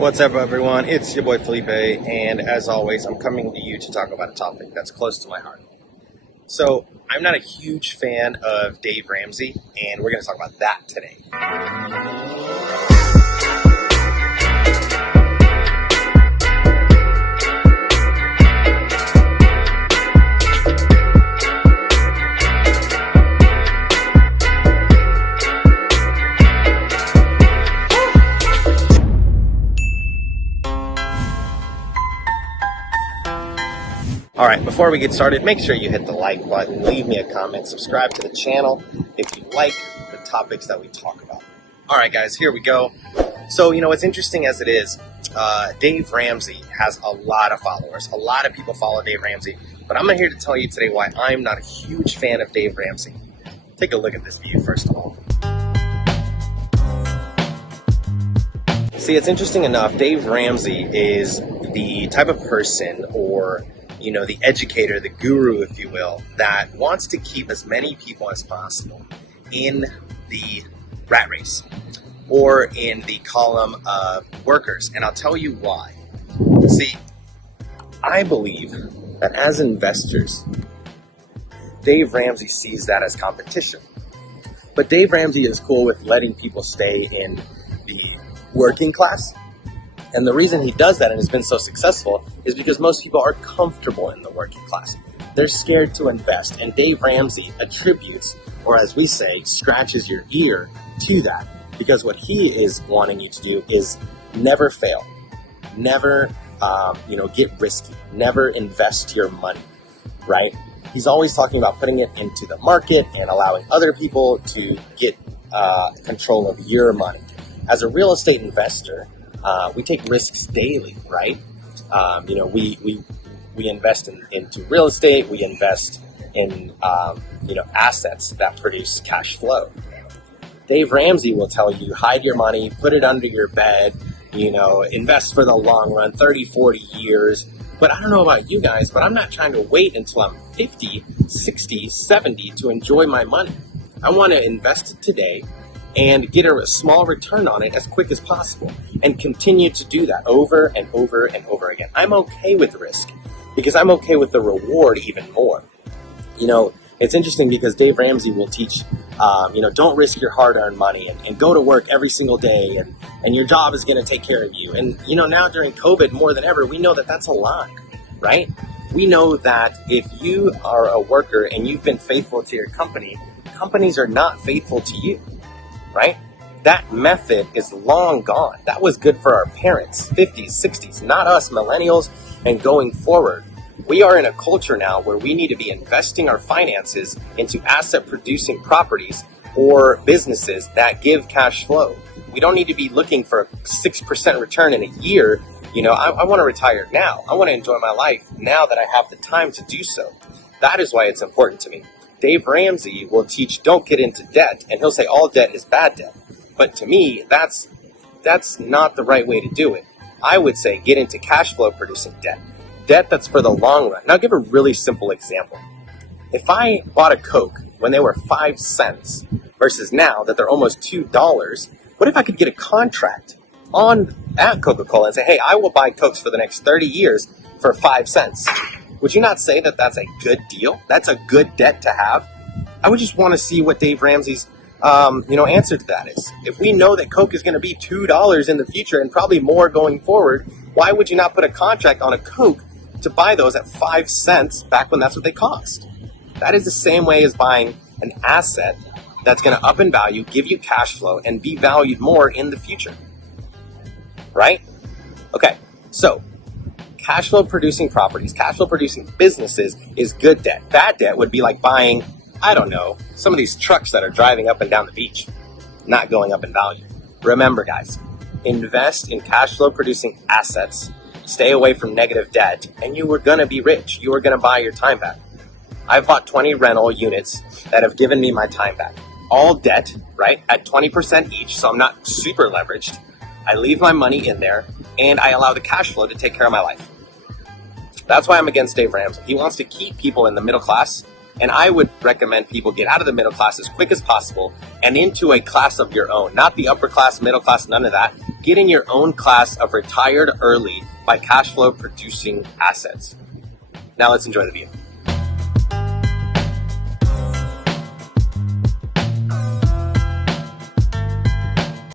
What's up, everyone? It's your boy Felipe, and as always, I'm coming to you to talk about a topic that's close to my heart. So, I'm not a huge fan of Dave Ramsey, and we're going to talk about that today. Alright, before we get started, make sure you hit the like button, leave me a comment, subscribe to the channel if you like the topics that we talk about. Alright guys, here we go. So, as interesting as it is, Dave Ramsey has a lot of followers. A lot of people follow Dave Ramsey, but I'm here to tell you today why I'm not a huge fan of Dave Ramsey. Take a look at this view first of all. See, it's interesting enough, Dave Ramsey is the type of person, or the educator, the guru, if you will, that wants to keep as many people as possible in the rat race or in the column of workers. And I'll tell you why. See, I believe that as investors, Dave Ramsey sees that as competition. But Dave Ramsey is cool with letting people stay in the working class. And the reason he does that and has been so successful is because most people are comfortable in the working class. They're scared to invest. And Dave Ramsey attributes, or as we say, scratches your ear to that. Because what he is wanting you to do is never fail. Never, get risky. Never invest your money, right? He's always talking about putting it into the market and allowing other people to get control of your money. As a real estate investor, we take risks daily, right? We invest into real estate. We invest in, assets that produce cash flow. Dave Ramsey will tell you, hide your money, put it under your bed, invest for the long run, 30, 40 years. But I don't know about you guys, but I'm not trying to wait until I'm 50, 60, 70 to enjoy my money. I want to invest it today and get a small return on it as quick as possible and continue to do that over and over and over again. I'm okay with risk because I'm okay with the reward even more. It's interesting because Dave Ramsey will teach, don't risk your hard-earned money and go to work every single day and your job is going to take care of you. And, now during COVID more than ever, we know that that's a lie, right? We know that if you are a worker and you've been faithful to your company, companies are not faithful to you. Right? That method is long gone. That was good for our parents, 50s, 60s, not us millennials. And going forward, we are in a culture now where we need to be investing our finances into asset producing properties or businesses that give cash flow. We don't need to be looking for a 6% return in a year. I want to retire now. I want to enjoy my life now that I have the time to do so. That is why it's important to me. Dave Ramsey will teach don't get into debt, and he'll say all debt is bad debt. But to me, that's not the right way to do it. I would say get into cash flow producing debt. Debt that's for the long run. Now, I'll give a really simple example. If I bought a Coke when they were 5 cents versus now that they're almost $2, what if I could get a contract at Coca-Cola and say, hey, I will buy Cokes for the next 30 years for 5 cents. Would you not say that that's a good deal? That's a good debt to have? I would just want to see what Dave Ramsey's, answer to that is. If we know that Coke is going to be $2 in the future and probably more going forward, why would you not put a contract on a Coke to buy those at 5 cents back when that's what they cost? That is the same way as buying an asset that's going to up in value, give you cash flow, and be valued more in the future. Right? Okay, so cash flow producing properties, cash flow producing businesses is good debt. Bad debt would be like buying, some of these trucks that are driving up and down the beach, not going up in value. Remember, guys, invest in cash flow producing assets, stay away from negative debt, and you are going to be rich. You are going to buy your time back. I've bought 20 rental units that have given me my time back. All debt, right, at 20% each, so I'm not super leveraged. I leave my money in there, and I allow the cash flow to take care of my life. That's why I'm against Dave Ramsey. He wants to keep people in the middle class And I would recommend people get out of the middle class as quick as possible and into a class of your own, not the upper class, middle class, none of that. Get in your own class of retired early by cash flow producing assets. Now let's enjoy the video.